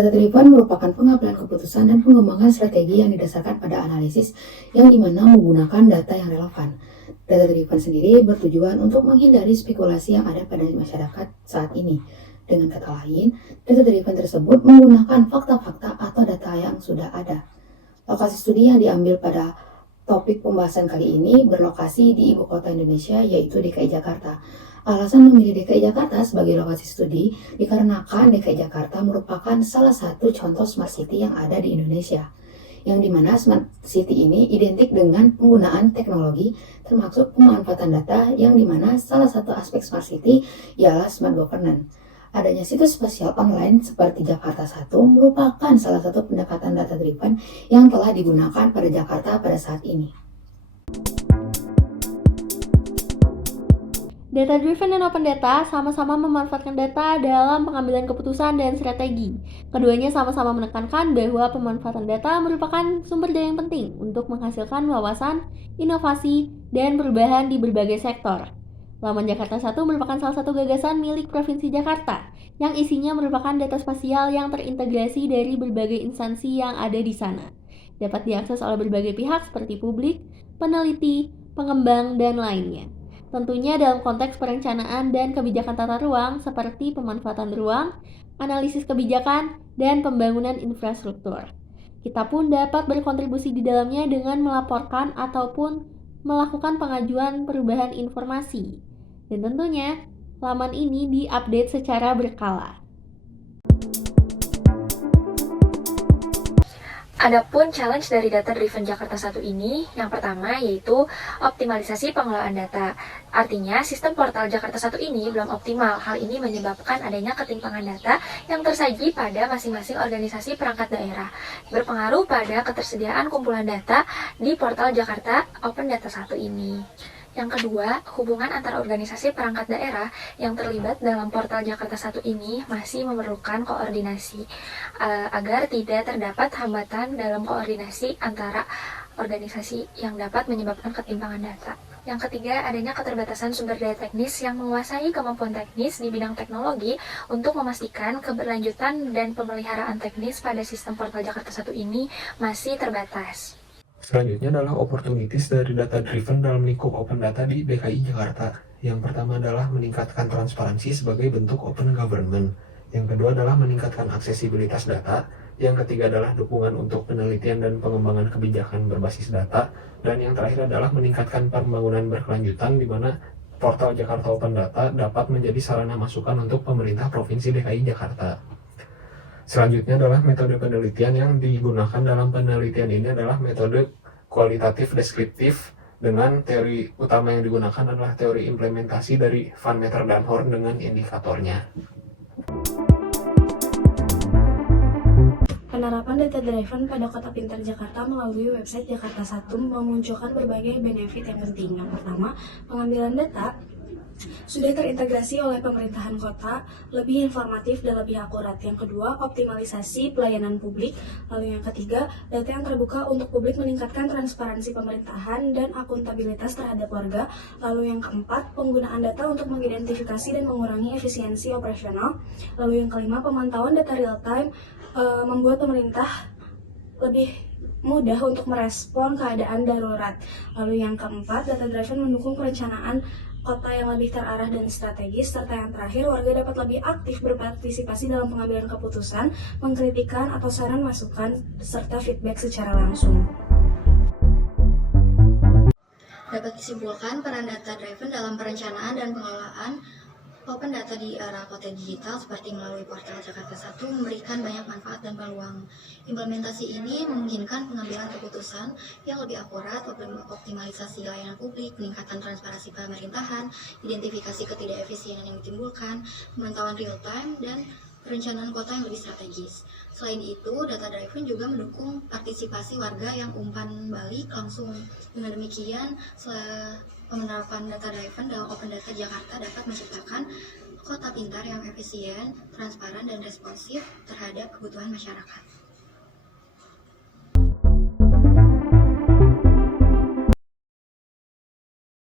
Data driven merupakan pengambilan keputusan dan pengembangan strategi yang didasarkan pada analisis yang dimana menggunakan data yang relevan. Data driven sendiri bertujuan untuk menghindari spekulasi yang ada pada masyarakat saat ini. Dengan kata lain, data driven tersebut menggunakan fakta-fakta atau data yang sudah ada. Lokasi studi yang diambil pada topik pembahasan kali ini berlokasi di ibu kota Indonesia, yaitu DKI Jakarta. Alasan memilih DKI Jakarta sebagai lokasi studi dikarenakan DKI Jakarta merupakan salah satu contoh smart city yang ada di Indonesia, yang dimana smart city ini identik dengan penggunaan teknologi termasuk pemanfaatan data, yang dimana salah satu aspek smart city ialah smart governance. Adanya situs spasial online seperti Jakarta 1 merupakan salah satu pendekatan data driven yang telah digunakan pada Jakarta pada saat ini. Data-driven dan open data sama-sama memanfaatkan data dalam pengambilan keputusan dan strategi. Keduanya sama-sama menekankan bahwa pemanfaatan data merupakan sumber daya yang penting untuk menghasilkan wawasan, inovasi, dan perubahan di berbagai sektor. Laman Jakarta 1 merupakan salah satu gagasan milik Provinsi Jakarta, yang isinya merupakan data spasial yang terintegrasi dari berbagai instansi yang ada di sana. Dapat diakses oleh berbagai pihak seperti publik, peneliti, pengembang, dan lainnya. Tentunya dalam konteks perencanaan dan kebijakan tata ruang seperti pemanfaatan ruang, analisis kebijakan, dan pembangunan infrastruktur. Kita pun dapat berkontribusi di dalamnya dengan melaporkan ataupun melakukan pengajuan perubahan informasi. Dan tentunya, laman ini diupdate secara berkala. Adapun challenge dari Data Driven Jakarta 1 ini, yang pertama yaitu optimalisasi pengelolaan data. Artinya, sistem portal Jakarta 1 ini belum optimal. Hal ini menyebabkan adanya ketimpangan data yang tersaji pada masing-masing organisasi perangkat daerah, berpengaruh pada ketersediaan kumpulan data di portal Jakarta Open Data 1 ini. Yang kedua, hubungan antara organisasi perangkat daerah yang terlibat dalam portal Jakarta 1 ini masih memerlukan koordinasi agar tidak terdapat hambatan dalam koordinasi antara organisasi yang dapat menyebabkan ketimpangan data. Yang ketiga, adanya keterbatasan sumber daya teknis yang menguasai kemampuan teknis di bidang teknologi untuk memastikan keberlanjutan dan pemeliharaan teknis pada sistem portal Jakarta 1 ini masih terbatas. Selanjutnya adalah opportunities dari data driven dalam lingkup open data di DKI Jakarta. Yang pertama adalah meningkatkan transparansi sebagai bentuk open government. Yang kedua adalah meningkatkan aksesibilitas data. Yang ketiga adalah dukungan untuk penelitian dan pengembangan kebijakan berbasis data. Dan yang terakhir adalah meningkatkan pembangunan berkelanjutan di mana portal Jakarta Open Data dapat menjadi sarana masukan untuk pemerintah Provinsi DKI Jakarta. Selanjutnya adalah metode penelitian yang digunakan dalam penelitian ini adalah metode kualitatif deskriptif, dengan teori utama yang digunakan adalah teori implementasi dari Van Meter dan Horn dengan indikatornya. Penerapan data driven pada Kota Pintar Jakarta melalui website Jakarta 1 memunculkan berbagai benefit yang penting. Yang pertama, pengambilan data sudah terintegrasi oleh pemerintahan kota, lebih informatif dan lebih akurat. Yang kedua, optimalisasi pelayanan publik. Lalu yang ketiga, data yang terbuka untuk publik meningkatkan transparansi pemerintahan dan akuntabilitas terhadap warga. Lalu yang keempat, penggunaan data untuk mengidentifikasi dan mengurangi efisiensi operasional. Lalu yang kelima, pemantauan data real time membuat pemerintah lebih mudah untuk merespon keadaan darurat. Lalu yang keempat, data driven mendukung perencanaan kota yang lebih terarah dan strategis, serta yang terakhir, warga dapat lebih aktif berpartisipasi dalam pengambilan keputusan, mengkritikan atau saran masukan, serta feedback secara langsung. Dapat disimpulkan peran data driven dalam perencanaan dan pengelolaan open data di era kota digital seperti melalui portal Jakarta 1 memberikan banyak manfaat dan peluang. Implementasi ini memungkinkan pengambilan keputusan yang lebih akurat, optimalisasi layanan publik, peningkatan transparansi pemerintahan, identifikasi ketidakefisienan yang ditimbulkan, pemantauan real time, dan perencanaan kota yang lebih strategis. Selain itu, data driven juga mendukung partisipasi warga yang umpan balik langsung. Dengan demikian, penerapan data driven dalam open data Jakarta dapat menciptakan kota pintar yang efisien, transparan, dan responsif terhadap kebutuhan masyarakat.